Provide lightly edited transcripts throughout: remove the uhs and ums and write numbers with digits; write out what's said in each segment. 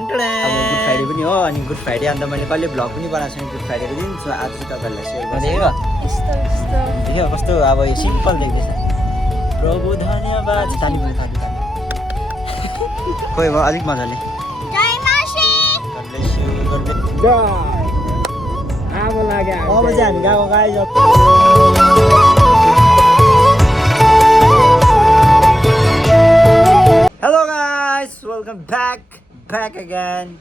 Good Friday पनि हो अनि गुड फ्राइडे अन्त मैले कहिले भ्लग पनि बनाएको छैन गुड फ्राइडेको दिन सो आज चाहिँ तपाईँहरूलाई सेयर गरेको देख्यो कस्तो अब यो सिम्पल देख्दैछ प्रभु धन्यवाद ताली पनि ताली खोइ भयो अलिक मजाले अब चाहिँ हामी गएको गाई Hello guys, welcome back again.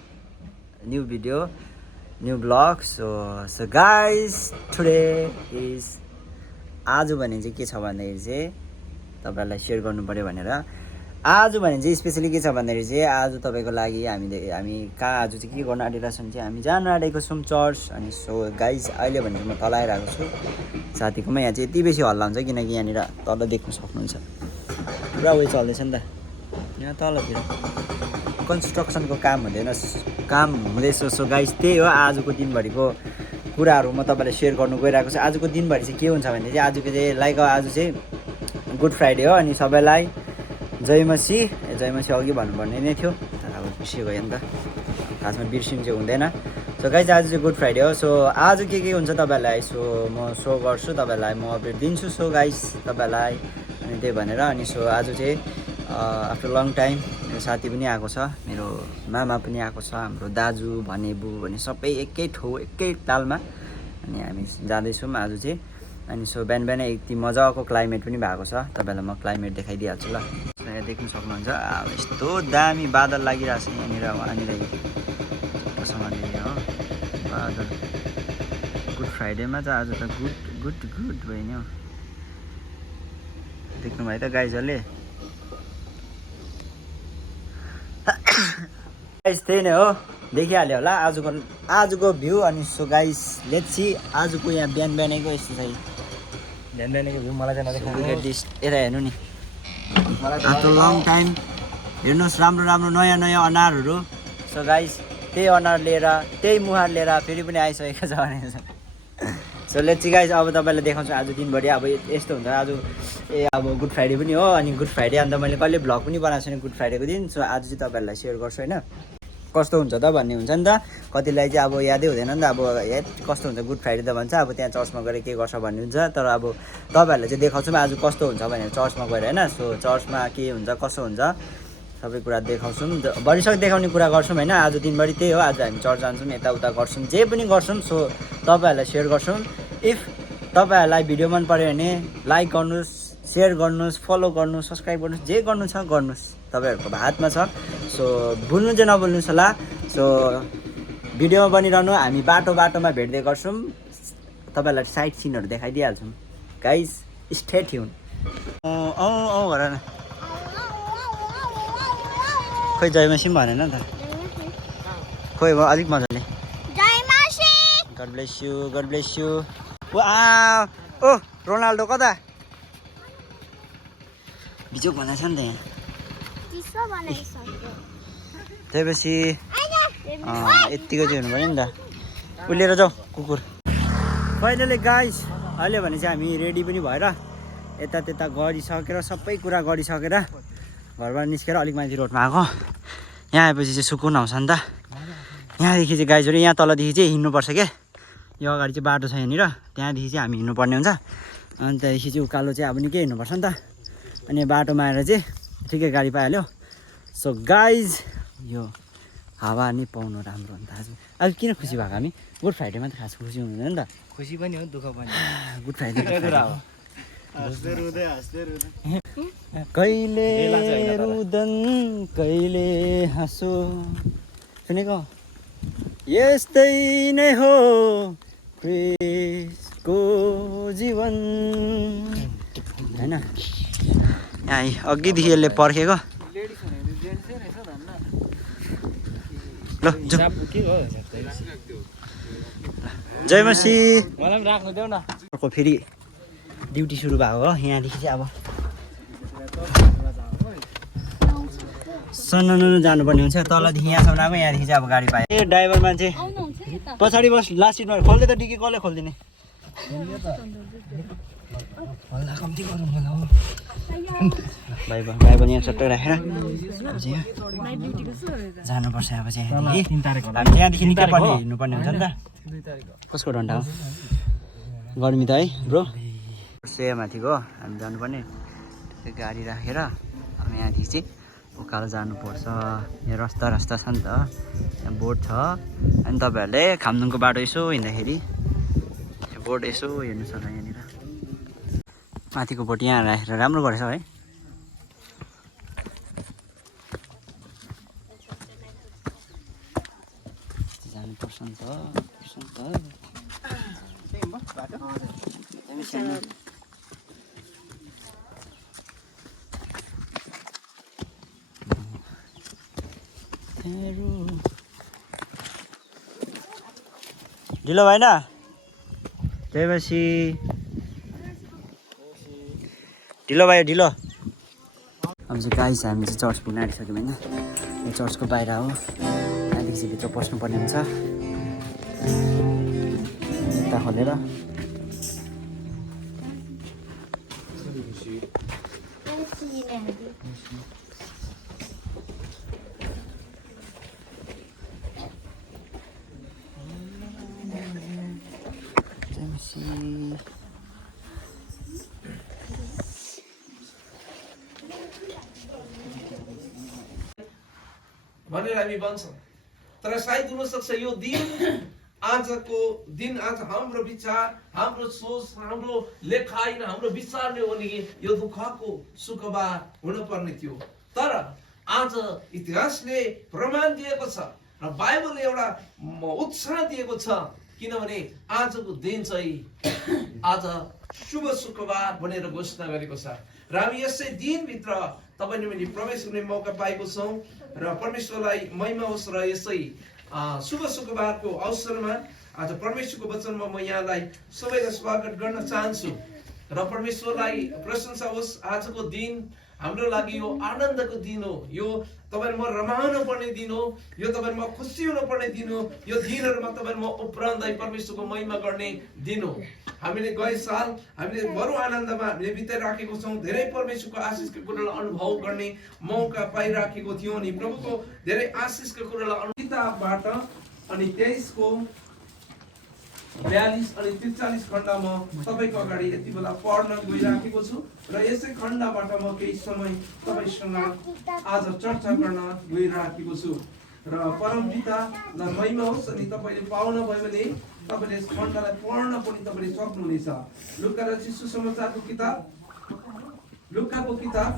New video, new vlog. So guys, today is आज भने चाहिँ के छ भन्दाखेरि चाहिँ तपाईहरुलाई शेयर गर्नु पर्यो भनेर आज भने चाहिँ स्पेशली के छ भन्दाखेरि चाहिँ आज तपाईको लागि हामी कहाँ आज चाहिँ के गर्न आँटिरहेको छौं चाहिँ हामी जान आँटेको छौं चर्च अनि सो गाइस अहिले भने म तल आइरहेको छु साथीकोमा यहाँ चाहिँ यति बेसी हल्ला हुन्छ किनकि यहाँनिर तल देख्न सक्नुहुन्छ पुरा वे चल्दैछ नि त यहाँ तलतिर कन्स्ट्रक्सनको काम हुँदैछ सो गाइस त्यही हो आजको दिनभरिको कुराहरू म तपाईलाई शेयर गर्नु गइरहेको छु आजको दिनभरि चाहिँ के हुन्छ भने चाहिँ आजको चाहिँ लाइक आज चाहिँ गुड फ्राइडे हो अनि सबैलाई जय मसी अघि भन्नुपर्ने नै थियो तर अब बिर्सियो गयो नि त खासमा बिर्सिनु चाहिँ हुँदैन सो गाइस आज चाहिँ गुड फ्राइडे हो सो आज के हुन्छ तपाईलाई सो म सो गर्छु तपाईलाई म अपडेट दिन्छु सो गाइस तपाईलाई अनि त्यही भनेर अनि सो आज चाहिँ आफ्टर लङ टाइम मेरो साथी पनि आएको छ मेरो मामा पनि आएको छ हाम्रो दाजु भनेबु भने सबै एकै ठाउँ एकै तालमा अनि हामी जाँदैछौँ आज चाहिँ अनि सो बिहान यति मजाको क्लाइमेट पनि भएको छ तपाईलाई म क्लाइमेट देखाइदिइहाल्छु ल यहाँ देख्न सक्नुहुन्छ अब यस्तो दामी बादल लागिरहेको छ यहाँनिर वहाँनिर एउटासँगले हो बादल गुड फ्राइडेमा चाहिँ आज त गुड भयो नि हौ देख्नुभयो त गाइजहरूले गाइस त्यही नै हो देखिहाल्यो होला आजको भ्यू अनि सो गाइस लेट्स सी आजको यहाँ बिहानैको यस्तो चाहिँ बिहानैको भ्यू मलाई चाहिँ नदेखाउनु यता हेर्नु नि आफ्टर लङ टाइम हेर्नुहोस् राम्रो नयाँ अनारहरू सो गाइस त्यही अनार लिएर त्यही मुहार लिएर फेरि पनि आइसकेको छ भनेको छ सो लेट्स सी गाइस अब तपाईँलाई देखाउँछु आज दिनभरि अब यस्तो हुन्छ आज अब गुड फ्राइडे पनि हो अनि गुड फ्राइडे अन्त मैले कहिले भ्लग पनि बनाएको छैन गुड फ्राइडेको दिन सो आज चाहिँ तपाईँहरूलाई सेयर गर्छु होइन कस्तो हुन्छ त भन्ने हुन्छ नि त कतिलाई चाहिँ अब यादै हुँदैन नि त अब कस्तो हुन्छ गुड फ्राइडे त भन्छ अब त्यहाँ चर्चमा गएर के गर्छ भन्ने हुन्छ तर अब तपाईँहरूलाई चाहिँ देखाउँछु आज कस्तो हुन्छ भनेर चर्चमा गएर होइन सो चर्चमा के हुन्छ कसो हुन्छ सबै कुरा देखाउँछौँ भरिसक्यो देखाउने कुरा गर्छौँ होइन आज दिनभरि त्यही हो आज हामी चर्च जान्छौँ यताउता गर्छौँ जे पनि गर्छौँ सो तपाईँहरूलाई सेयर गर्छौँ इफ तपाईँहरूलाई भिडियो मन पऱ्यो भने लाइक गर्नुहोस् सेयर गर्नुहोस् फलो गर्नुहोस् सब्सक्राइब गर्नुहोस् जे गर्नु छ गर्नुहोस् तपाईँहरूको हातमा छ सो भुल्नु चाहिँ नभुल्नुहोस् होला सो भिडियोमा बनिरहनु हामी बाटोमा भेट्दै गर्छौँ तपाईँहरूलाई साइट सिनहरू देखाइदिइहाल्छौँ गाइस स्टे ट्युन भन न खोइ जयमासी पनि भनेन नि त खोइ भयो अलिक मजाले गड ब्लेस यू ओ रोनाल्डो कता बिजोक भनेको छ नि त यहाँ त्यसपछि यत्तिको चाहिँ हुनु पऱ्यो नि त उलेर जाऊ कुकुर फाइनली गाइस अहिले भने चाहिँ हामी रेडी पनि भएर यता गरिसकेर सबै कुरा गरिसकेर घरबाट निस्केर अलिक माथि रोडमा आएको यहाँ आएपछि चाहिँ सुकुन आउँछ नि त यहाँदेखि चाहिँ गाइजहरू यहाँ तलदेखि चाहिँ हिँड्नुपर्छ क्या यो अगाडि चाहिँ बाटो छ यहाँनिर त्यहाँदेखि चाहिँ हामी हिँड्नुपर्ने हुन्छ अनि त्यहाँदेखि चाहिँ उकालो चाहिँ अब निकै हिँड्नुपर्छ नि त अनि बाटोमा आएर चाहिँ ठिकै गाडी पाइहाल्यो सो गाइज यो हावा नै पाउनु राम्रो हो नि त आज किन खुसी भएको हामी गुड फ्राइडेमा त खास खुसी हुँदैन नि त खुसी पनि हो दुःख पनि गुड फ्राइडे कहिले रुदन कहिले हाँसो सुनेको यस्तै नै हो क्रिसको जीवन होइन यहाँ अघिदेखि यसले पर्खेको ल जयमसी मलाई पनि राख्नु देऊ न अर्को फेरि ड्युटी सुरु भएको हो यहाँदेखि चाहिँ अब सन्नु जानुपर्ने हुन्छ तलदेखि यहाँसम्म आएको यहाँदेखि चाहिँ अब गाडी पाएँ ए ड्राइभर मान्छे पछाडि बस लास्ट सिटमा खोल्दै त डिकी कसले खोलिदिने हल्ला कम्ती गरौँ होला हो भाइ पनि यहाँ सट्टै राखेर जानुपर्छ अब चाहिँ हामी चाहिँ यहाँदेखि निकै पनि हिँड्नुपर्ने हुन्छ नि त कसको डन्डा हो गर्मी त है ब्रो माथिको हामी जानुपर्ने गाडी राखेर हामी यहाँदेखि चाहिँ उकालो जानुपर्छ यहाँ रस्ता छ नि त यहाँ बोर्ड छ अनि तपाईँहरूले खामदुङको बाटो यसो हिँड्दाखेरि बोर्ड यसो हेर्नुहोस् होला यहाँनिर माथिको बोट यहाँ राखेर राम्रो गरेछ है जानुपर्छ नि त ढिलो भएन त्यसपछि ढिलो भयो ढिलो अब चाहिँ गाइस हामी चाहिँ चर्च पुग्न आँटिसक्यौँ होइन यो चर्चको बाहिर हो यहाँदेखि चाहिँ भित्र पस्नुपर्ने हुन्छ जुत्ता खोलेर भनेर हामी भन्छौँ तर सायद हुनसक्छ यो दिन आजको दिन आज हाम्रो विचार हाम्रो सोच हाम्रो लेखाइ र हाम्रो विचारले हो नि यो दुःखको सुखबार हुनुपर्ने थियो तर आज इतिहासले प्रमाण दिएको छ र बाइबलले एउटा उत्साह दिएको छ किनभने आजको दिन चाहिँ आज शुभ शुक्रबार भनेर घोषणा गरेको छ र हामी यसै दिनभित्र तपाईले मैले प्रवेश गर्ने मौका पाएको छौं र परमेश्वरलाई महिमा होस् र यसै शुभ शुक्रबारको अवसरमा आज परमेश्वरको वचनमा म यहाँलाई सबैलाई स्वागत गर्न चाहन्छु र परमेश्वरलाई प्रशंसा होस् आजको दिन हाम्रो लागि यो आनन्दको दिन हो यो तपाईहरुमा रमाउनु पर्ने दिन हो यो तपाईहरुमा खुसी हुनु पर्ने दिन हो यो दिनहरुमा तपाईहरुमा उप्रान्दै परमेश्वरको महिमा गर्ने दिन हो हामीले गए साल हामीले बरु आनन्दमा हामीले बिताइराखेको छौं धेरै परमेश्वरको आशीषको कुरालाई अनुभव गर्ने मौका पाइराखेको थियौं अनि प्रभुको धेरै आशीषको कुरालाई किताबबाट अनि 23 को 42 अनि 43 खण्डमा तपाईको अगाडि यति बेला पढ्न गइराखेको छु र यसै खण्डबाट म केही समय तपाईसँग आज चर्चा गर्न गइराखेको छु र परमपितालाई महिमा होस् अनि तपाईले पाउन भयो भने तपाईले यस खण्डलाई पढ्न पनि तपाईले सक्नुहुनेछ लुका रचित सुसमाचारको किताब लुकाको किताब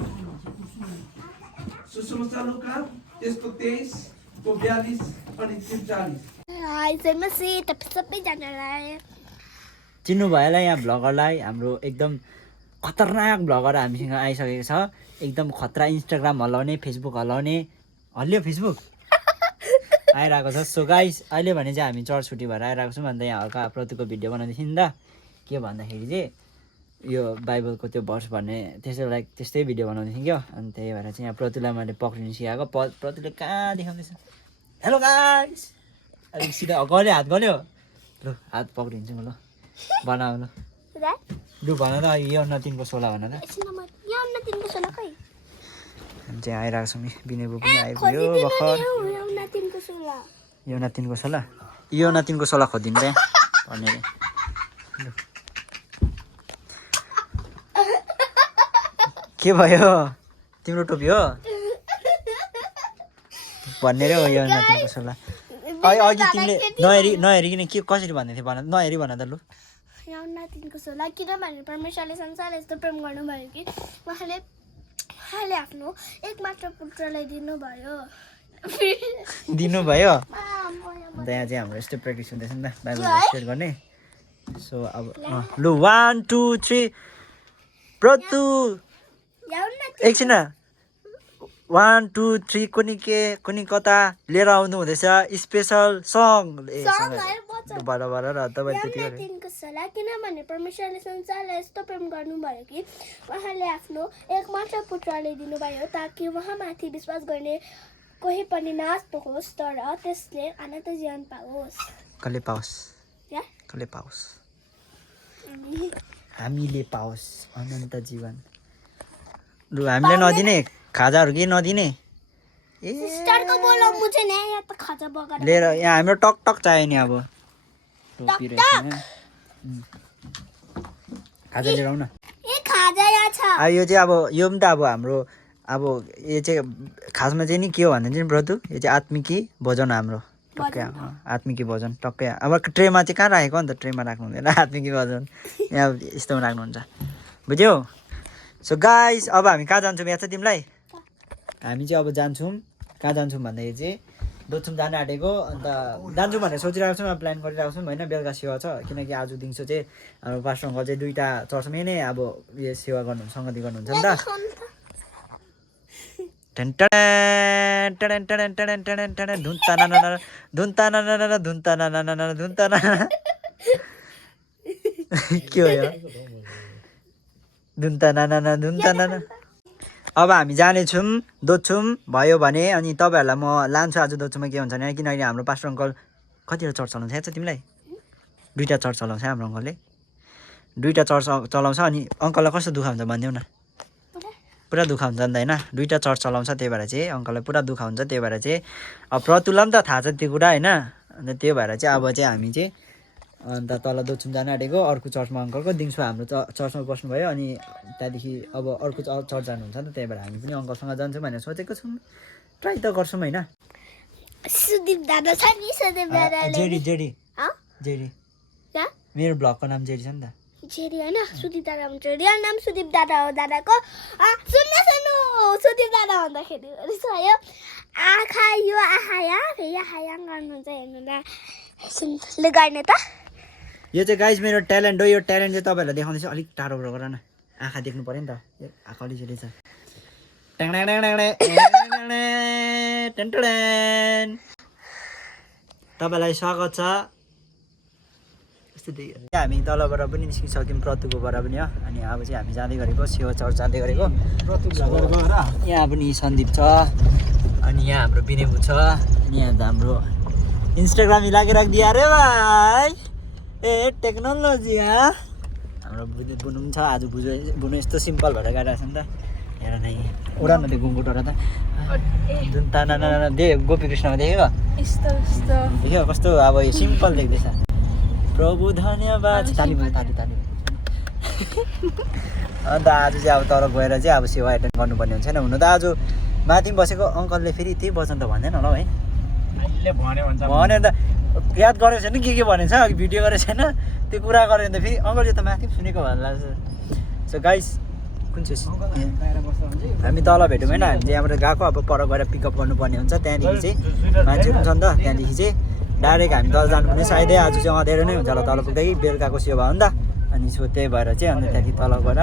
सुसमाचार लुका त्यसको 23 को 42 अनि 43 चिन्नु भएलाई यहाँ भ्लगरलाई हाम्रो एकदम खतरनाक भ्लगर हामीसँग आइसकेको छ एकदम खतरा इन्स्टाग्राम हल्लाउने फेसबुक हल्लाउने हल्लियो फेसबुक आइरहेको छ सो गाइस अहिले भने चाहिँ हामी चर्च छुट्टी भएर आइरहेको छौँ अन्त यहाँ हल्का प्रतिको भिडियो बनाउँदै थियौँ नि त के भन्दाखेरि चाहिँ यो बाइबलको त्यो भर्स भन्ने त्यस्तै भिडियो बनाउँदै थियौँ क्या अनि त्यही भएर चाहिँ यहाँ प्रतिलाई मैले पक्रिनु सिकाएको प्रतिले कहाँ देखाउँदैछ हेलो गाइस अलिक सिधा गल्यो हात गल्यो लु हात पक्रिन्छु म ल बनाऊ ल लु भन त यो न 3 को 16 भन त हामी चाहिँ आइरहेको छौँ विनय बु पनि आइपुग्यो भर्खर यो न 3 को 16 यो न 3 को 16 खोजिदिनु त्यहाँ भन्ने के भयो तिम्रो टोपी हो भन्ने रे हो यो न 3 को 16 अघि तिमीले नहेरिकन के कसरी भन्दै थियौ भन नहेरि भन त लु यौना 3 को 16 किनभने परमेश्वरले संसारलाई यस्तो प्रेम गर्नुभयो कि उहाँले आफ्नो एकमात्र पुत्रलाई दिनुभयो अन्त यहाँ चाहिँ हाम्रो यस्तो प्र्याक्टिस हुँदैछ नि त बाइबल स्टेट गर्ने सो अब लु 1 2 3 प्रतु एकछिन 1 2 3 कुनी कता लिएर आउनु हुँदैछ स्पेशल सङ भर र तपाईँ त्यति किनभने परमेश्वरले संसारलाई यस्तो प्रेम गर्नुभयो कि उहाँले आफ्नो एकमात्र पुत्रलाई दिनुभयो ताकि उहाँमाथि विश्वास गर्ने कोही पनि नाश नहोस् तर त्यसले अनन्त जीवन पाओस् कसले पाओस् हामीले पाओस् अनन्त जीवन लु हामीले नदिने खाजाहरू के नदिने ए सिस्टर को बोलो मुझे नहीं या तो खाजा बगा लिएर यहाँ हाम्रो टक टक चाहियो नि अब टोपी रहेछ खाजा लिएर आउन ये खाजा यहाँ छ यो चाहिँ अब यो पनि त अब हाम्रो अब यो चाहिँ खासमा चाहिँ नि के हो भन्दा चाहिँ ब्रतु यो चाहिँ आत्मिकी भोजन हो हाम्रो टक्कै आत्मिकी भोजन टक्कै अब ट्रेमा चाहिँ कहाँ राखेको अन्त ट्रेमा राख्नु हुँदैन आत्मिकी भोजन यहाँ यस्तोमा राख्नुहुन्छ बुझ्यौ सो गाइस अब हामी कहाँ जान्छौँ याद छ तिमीलाई हामी चाहिँ अब जान्छौँ कहाँ जान्छौँ भन्दाखेरि चाहिँ दोच्छौँ जान आँटेको अन्त जान्छौँ भनेर सोचिरहेको छौँ प्लान गरिरहेको छौँ होइन बेलुका सेवा छ किनकि आज दिउँसो चाहिँ हाम्रो पास्टर अङ्कल चाहिँ 2टा चर्चमै नै अब यो सेवा गर्नुहुन्छ सङ्गति गर्नुहुन्छ नि त के हो यो अब हामी जानेछौँ दोच्छौँ भयो भने अनि तपाईँहरूलाई म लान्छु आज दोच्छौँमा के हुन्छ भने किनकि हाम्रो पास्टर अङ्कल कतिवटा चर्च चलाउँछ याद छ तिमीलाई 2टा चर्च चलाउँछ हाम्रो अङ्कलले 2टा चर्च चलाउँछ अनि अङ्कललाई कस्तो दुःख हुन्छ भनिदेऊ न पुरा दुःख हुन्छ नि त होइन 2टा चर्च चलाउँछ त्यही भएर चाहिँ अङ्कललाई पुरा दुःख हुन्छ त्यही भएर चाहिँ अब प्रतुलाई पनि त थाहा छ त्यो कुरा होइन अन्त त्यो भएर चाहिँ अब चाहिँ हामी चाहिँ अन्त तल दोच्छौँ जान आँटेको अर्को चर्चमा अङ्कलको दिउँसो हाम्रो चर्चमा बस्नुभयो अनि त्यहाँदेखि अब अर्को चर्च जानुहुन्छ नि त त्यही भएर हामी पनि अङ्कलसँग जान्छौँ भनेर सोचेको छौँ ट्राई त गर्छौँ होइन सुदीप दादा छ नि सुदीप दादाले जेडी मेरो ब्लगको नाम जेडी छ नि त जेडी हैन सुदीप दादा हुन्छ रियल नाम सुदीप दादा हो दादाको सुन्नु सुदीप दादा भन्दाखेरि यो आँखा यो आहाया गर्नुहुन्छ हेर्नु ल गर्ने त यो चाहिँ गाइस मेरो ट्यालेन्ट हो यो ट्यालेन्ट चाहिँ तपाईँहरूलाई देखाउँदैछु अलिक टाढो गर न आँखा देख्नु पऱ्यो नि त यो आँखा अलिक छ तपाईँलाई स्वागत छ हामी तलबाट पनि निस्किसक्यौँ प्रतुकोबाट पनि हो अनि अब चाहिँ हामी जाँदै गरेको सेवा चर्च जाँदै गरेको यहाँ पनि सन्दीप छ अनि यहाँ हाम्रो बिनेबु छ अनि यहाँ त हाम्रो इन्स्टाग्राम हिलाके राखिदियो अरे भाइ ए टेक्नोलोजी हाम्रो बुझ्नु पनि छ आज बुझ्नु यस्तो सिम्पल भएर गइरहेको छ नि त हेर नै उडा न त्यो गुङ्गुटोरा त जुन ताना दे गोपी कृष्णमा देखेको देख्यो कस्तो अब यो सिम्पल देख्दैछ प्रभु धन्यवाद ताली ताली अन्त आज चाहिँ अब तल गएर चाहिँ अब सेवा एटेन्ड गर्नुपर्ने हुन्छ नि हुनु त आज माथि बसेको अङ्कलले फेरि त्यही वचन त भन्दैन होला है भन्यो त याद गरेको छैन के भनेको छ अघि भिडियो गरेको छैन त्यो कुरा गरेर त फेरि अङ्कलले त माथि सुनेको भन्नु लाग्छ सो गाइस कुन चाहिँ हामी तल भेट्यौँ होइन हामी चाहिँ यहाँबाट गएको अब पर गएर पिकअप गर्नुपर्ने हुन्छ त्यहाँदेखि चाहिँ मान्छे पनि छ नि त त्यहाँदेखि चाहिँ डाइरेक्ट हामी तल जानुपर्ने सायदै आज चाहिँ अँध्यारो नै हुन्छ होला तल पुग्दाखेरि बेलुकाको सेवा हो नि त अनि सो त्यही भएर चाहिँ अन्त त्यहाँदेखि तल गएर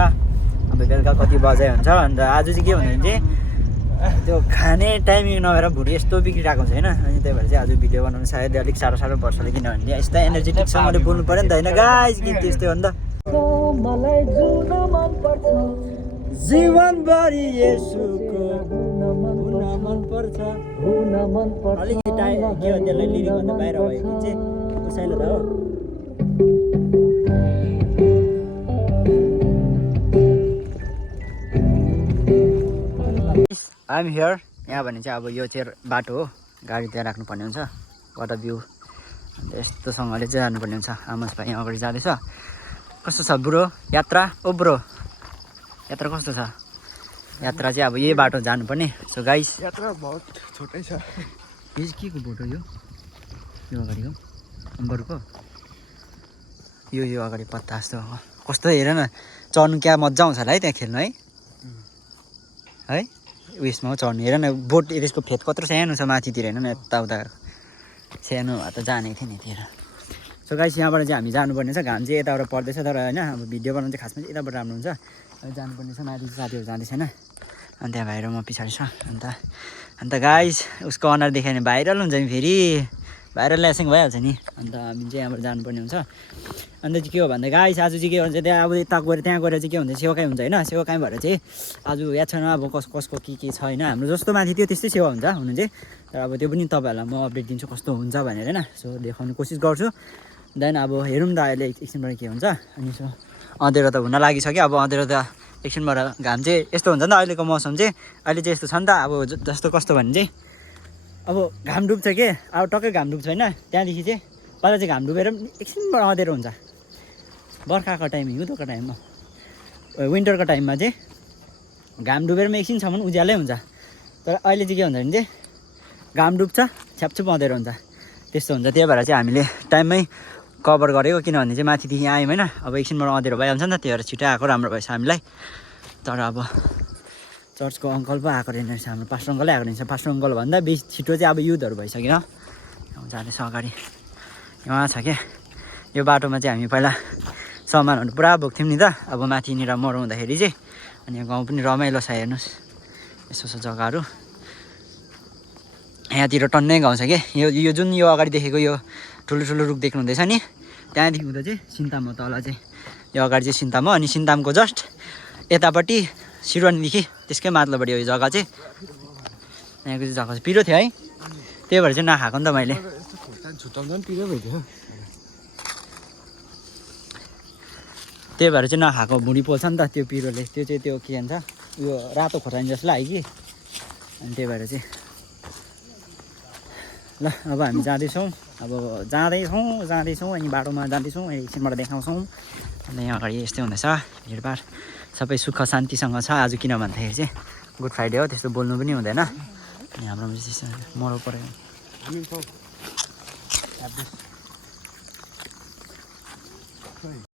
अब बेलुका कति बजाइ हुन्छ अन्त आज चाहिँ के भन्यो भने चाहिँ त्यो खाने टाइमिङ नभएर भुँडी यस्तो बिग्रिरहेको हुन्छ होइन अनि त्यही भएर चाहिँ आज भिडियो बनाउनु सायद अलिक साह्रो पर्छ होला किनभने यस्तो एनर्जेटिकसँगले बोल्नु पऱ्यो नि त होइन गाइस गीत त्यस्तै हो नि त जीवनभरि येशूको हुन मन पर्छ अलिकति टाइम के हो त्यसलाई लिरिक भन्दा बाहिर भयो कि चाहिँ कसैले त हो आइ एम हियर यहाँ भने चाहिँ अब यो चाहिँ बाटो हो गाडी त्यहाँ राख्नुपर्ने हुन्छ वाटर भ्यू अन्त यस्तोसँगले चाहिँ जानुपर्ने हुन्छ आमास भाइ यहाँ अगाडि जाँदैछ कस्तो छ ब्रो यात्रा ओ ब्रो यात्रा कस्तो छ यात्रा चाहिँ अब यही बाटो जानुपर्ने सो गाइस यात्रा बहुत छोटै छ यो चाहिँ के को बोट हो यो अगाडिको अम्बरको यो अगाडि पत्ता जस्तो कस्तो हेर न चढ्नु क्या मजा आउँछ होला है त्यहाँ खेल्नु है उयसमा चढ्नु हेर न बोट त्यसको फेद कत्रो सानो छ माथितिर हेर्नु न यताउता सानो भए त जानेको थियो नि त्यतिर सो गाइस यहाँबाट चाहिँ हामी जानुपर्ने छ घाम चाहिँ यताबाट पर्दैछ तर होइन अब भिडियो बनाउनु चाहिँ खासमा चाहिँ यताबाट राम्रो हुन्छ जानुपर्ने छ माथि साथीहरू जाँदैछ होइन अनि त्यहाँ भाइर म पछाडि छ अन्त गाइस उसको अनुहार देखायो भने भाइरल हुन्छ नि फेरि भाइरल ल्यासिङ भइहाल्छ नि अन्त हामी चाहिँ यहाँबाट जानुपर्ने हुन्छ अन्त चाहिँ के हो भन्दा गाइस आज चाहिँ के भन्छ त्यहाँ अब यता गएर त्यहाँ गएर चाहिँ के हुन्छ सेवाकाई हुन्छ होइन सेवाकाई भएर चाहिँ आज याद छैन अब कसको के छ होइन हाम्रो जस्तो माथि त्यो त्यस्तै सेवा हुन्छ हुनु चाहिँ तर अब त्यो पनि तपाईँहरूलाई म अपडेट दिन्छु कस्तो हुन्छ भनेर होइन सो देखाउने कोसिस गर्छु देन अब हेरौँ त अहिले एकछिनबाट के हुन्छ। अनि सो अँध्यारो त हुन लागिसक्यो। अब अँध्यारो त एकछिनबाट घाम चाहिँ यस्तो हुन्छ नि त अहिलेको मौसम चाहिँ, अहिले चाहिँ यस्तो छ नि त। अब जस्तो कस्तो भने चाहिँ अब घाम डुब्छ के, अब टक्कै घाम डुब्छ होइन, त्यहाँदेखि चाहिँ पहिला चाहिँ घाम डुबेर पनि एकछिनबाट अँध्यारो हुन्छ। बर्खाको टाइम हिउँदोको टाइममा विन्टरको टाइममा चाहिँ घाम डुबेर पनि एकछिनसम्म उज्यालै हुन्छ। तर अहिले चाहिँ के हुन्छ भने चाहिँ घाम डुब्छ छ्यापछुप अँध्यारो हुन्छ, त्यस्तो हुन्छ। त्यही भएर चाहिँ हामीले टाइममै कभर गरेको, किनभने चाहिँ माथिदेखि आयौँ होइन, अब एकछिनबाट अँध्यारो भइहाल्छ नि त, त्यही भएर छिटो आएको राम्रो भएछ हामीलाई। तर अब चर्चको अङ्कल पो आएको रहेछ, हाम्रो पास्टर अङ्कलै आएको रहेछ। पास्टर अङ्कल भन्दा बेसी छिटो चाहिँ अब युथहरू भइसक्यो जाँदैछ अगाडि। उहाँ छ क्या यो बाटोमा चाहिँ हामी पहिला सामानहरू पुरा बोक्थ्यौँ नि त। अब माथिनिर मरौ हुँदाखेरि चाहिँ अनि यहाँ गाउँ पनि रमाइलो छ, हेर्नुहोस् यसो छ जग्गाहरू। यहाँतिर टन्नै गाउँ छ क्या। यो जुन यो अगाडि देखेको यो ठुलो ठुलो रुख देख्नु हुँदैछ नि, त्यहाँदेखि उता चाहिँ सिन्ताम हो, तल चाहिँ यो अगाडि चाहिँ सिन्ताम हो। अनि सिन्तामको जस्ट यतापट्टि सिरवनीदेखि त्यसकै माथिल्लोपट्टि हो यो जग्गा चाहिँ। यहाँको चाहिँ जग्गा चाहिँ पिरो थियो है, त्यही भएर चाहिँ नखाएको नि त मैले। त्यही भएर चाहिँ नखाएको, भुँडी पोल्छ नि त त्यो पिरोले। त्यो चाहिँ त्यो के भन्छ यो रातो खोर्सानी जस्तो लाग्यो कि, अनि त्यही भएर चाहिँ ल अब हामी जाँदैछौँ। अब जाँदैछौँ अनि बाटोमा जाँदैछौँ, एकछिनबाट देखाउँछौँ। अन्त यहाँ अगाडि यस्तै हुँदैछ भिडभाड, सबै सुख शान्तिसँग छ आज। किन भन्दाखेरि चाहिँ गुड फ्राइडे हो, त्यस्तो बोल्नु पनि हुँदैन। अनि हाम्रोमा चाहिँ मरौ पऱ्यो।